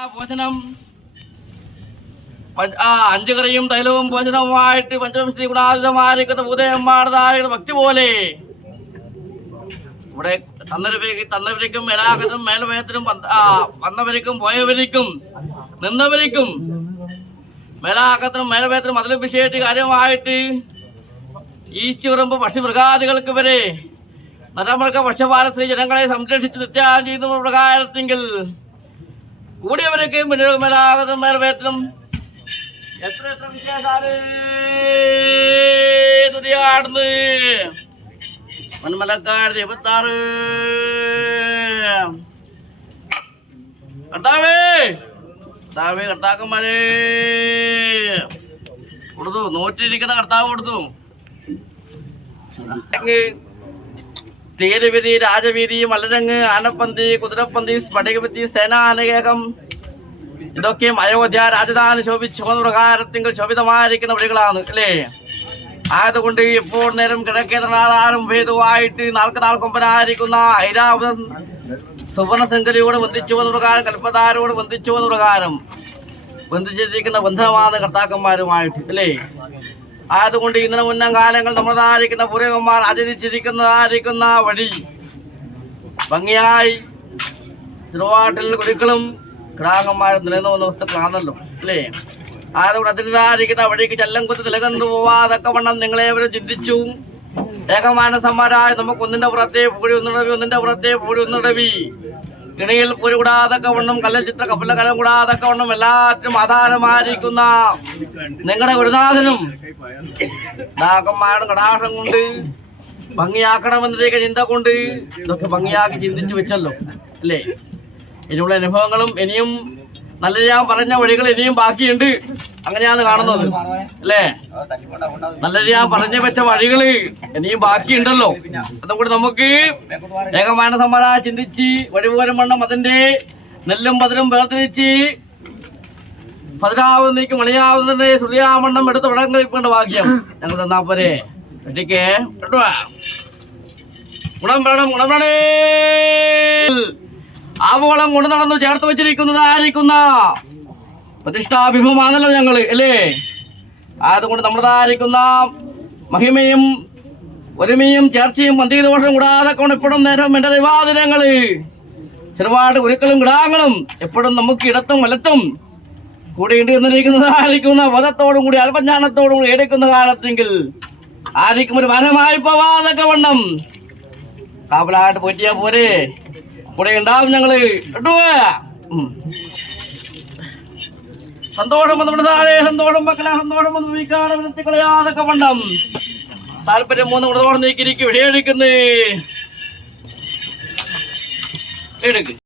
ഭോജനം അഞ്ചുകറിയും തൈലവും ഭോജനവുമായിട്ട് പഞ്ചവംശി ഗുണാതീതമായിരിക്കുന്ന ഭൂതയന്മാരുടെ ഭക്തി പോലെ ഇവിടെ തന്നവരിക്കും മേലാകത്തും മേൽവേദത്തിനും വന്നവരിക്കും പോയവരിക്കും നിന്നവരിക്കും മേലാകത്തിനും മേൽവേദത്തിനും അതിലും വിശേഷ കാര്യമായിട്ട് ഈശ്വരമ്പ് പക്ഷിമൃഗാദികൾക്ക് വരെ നരമൃഗ പക്ഷപാലത്തിൽ ജനങ്ങളെ സംരക്ഷിച്ച് നിത്യാനം ചെയ്യുന്ന പ്രകാരത്തെങ്കിൽ കൂടിയവരൊക്കെ മേലാകത്തും മേൽവേദത്തിനും എത്ര എത്ര വിശേഷാണ് തുതിയാടുന്നു മൺമലക്കാട് 26 കർത്താവേ കർത്താക്കന്മാരെ കൊടുത്തു നോറ്റിരിക്കുന്ന കർത്താവ് കൊടുത്തു. തേരുവിധി രാജവീതി മലരങ്ങ് ആനപ്പന്തി കുതിരപ്പന്തി സ്ഫടികവിധി സേനാനേകം ഇതൊക്കെയും അയോധ്യ രാജധാനി ശോഭിച്ച പ്രകാരത്തിങ്കിൽ ശോഭിതമായിരിക്കുന്ന വഴികളാണ് അല്ലേ. ആയതുകൊണ്ട് ഇപ്പോൾ നേരം കിഴക്കേന്ദ്രനാധാരം ഭേദമായിട്ട് നാൾക്കൊമ്പനായിരിക്കുന്ന ഐരാവതം സുവർണശങ്കരിയോട് ബന്ധിച്ചു വന്ന പ്രകാരം കൽപ്പതാരോട് ബന്ധിച്ചു വന്ന പ്രകാരം ബന്ധിച്ചിരിക്കുന്ന ബന്ധനമാണ് കർത്താക്കന്മാരുമായിട്ട് അല്ലേ. ആയതുകൊണ്ട് ഇന്നലെ മുന്നം കാലങ്ങൾ നമ്മളതായിരിക്കുന്ന പൂർവന്മാർ ആചരിച്ചിരിക്കുന്നതായിരിക്കുന്ന വഴി ഭംഗിയായി ചെറുവാട്ടിൽ കുരുക്കളും കിടാങ്ങന്മാരും നിലനിന്ന് വന്ന വസ്തുക്കളാണല്ലോ അല്ലേ. ആയതുകൊണ്ട് അതിനായിരിക്കുന്ന വഴിക്ക് ചല്ലം കുത്തി തിലകന്നു പോവാതൊക്കെ വണ്ണം നിങ്ങളേവരും ചിന്തിച്ചു ഏകമാനസന്മാരായ നമുക്ക് ഒന്നിന്റെ പുറത്തെ പൂഴി ഒന്നിടവി ഒന്നിന്റെ പുറത്തെ പൂഴി ഒന്നിടവി ഇണയിൽ പൂരി കൂടാതൊക്കെ വണ്ണം കല്ലൽ ചിത്ര കപ്പല കലം കൂടാതൊക്കെ വണ്ണം എല്ലാത്തിനും ആധാരമായിരിക്കുന്ന നിങ്ങളുടെ ഗുരുനാഥനും നാഗന്മാരുടെ കടാക്ഷം കൊണ്ട് ഭംഗിയാക്കണമെന്നതിലേക്ക് ചിന്ത കൊണ്ട് ഇതൊക്കെ ഭംഗിയാക്കി ചിന്തിച്ചു വെച്ചല്ലോ അല്ലേ. ഇനിയുള്ള അനുഭവങ്ങളും ഇനിയും നല്ല ഞാൻ പറഞ്ഞ വഴികൾ ഇനിയും ബാക്കിയുണ്ട്, അങ്ങനെയാണ് കാണുന്നത് അല്ലേ. നല്ല ഞാൻ പറഞ്ഞു വെച്ച വഴികള് ഇനിയും ബാക്കിയുണ്ടല്ലോ. അതുകൊണ്ട് നമുക്ക് ഏകമാനസന്മാരാ ചിന്തിച്ച് വഴിപോലും വണ്ണം അതിന്റെ നെല്ലും പതിരും വേർതിരിച്ച് പതിനാവുന്ന നീക്ക് മണിയാവുന്നതിന്റെ സുള്ളിയാവണ്ണം എടുത്ത് വിടം കഴിക്കേണ്ട ഭാഗ്യം ഞങ്ങൾ തന്നാ പോരെ. ഒറ്റയ്ക്ക് ഗുണം വേണം ഗുണം വേണേ. ആവോളം കൊണ്ടു നടന്നു ചേർത്ത് വെച്ചിരിക്കുന്നതായിരിക്കുന്ന പ്രതിഷ്ഠാഭിമുഖമാണല്ലോ ഞങ്ങള് അല്ലേ. അതുകൊണ്ട് നമ്മളതായിരിക്കുന്ന മഹിമയും ഒരുമയും ചേർച്ചയും പന്തിദോഷവും കൂടാതെ കൊണ്ട് എപ്പോഴും നേരം എന്റെ ദൈവാദിനങ്ങള് ചെറുപാട് ഗുരുക്കളും കിടാങ്ങളും എപ്പോഴും നമുക്ക് ഇടത്തും വലത്തും കൂടി എന്നിരിക്കുന്നതായിരിക്കുന്ന വധത്തോടും കൂടി അല്പജ്ഞാനത്തോടും കൂടി എടുക്കുന്ന കാലത്തെങ്കിൽ ആയിരിക്കും ഒരു വനമായി പോവാതൊക്കെ വണ്ണം കാവലായിട്ട് പോറ്റിയാ പോരെ കൂടെ ഉണ്ടാവും ഞങ്ങള് കേട്ടോ. സന്തോഷം നമ്മുടെ താഴെ സന്തോഷം മക്കളെ സന്തോഷം കളയാതൊക്കെ വണ്ണം താല്പര്യം മൂന്ന് കൂടെ നീക്കിരിക്കും ഇവിടെ എടുക്കുന്നേ എടുക്ക്.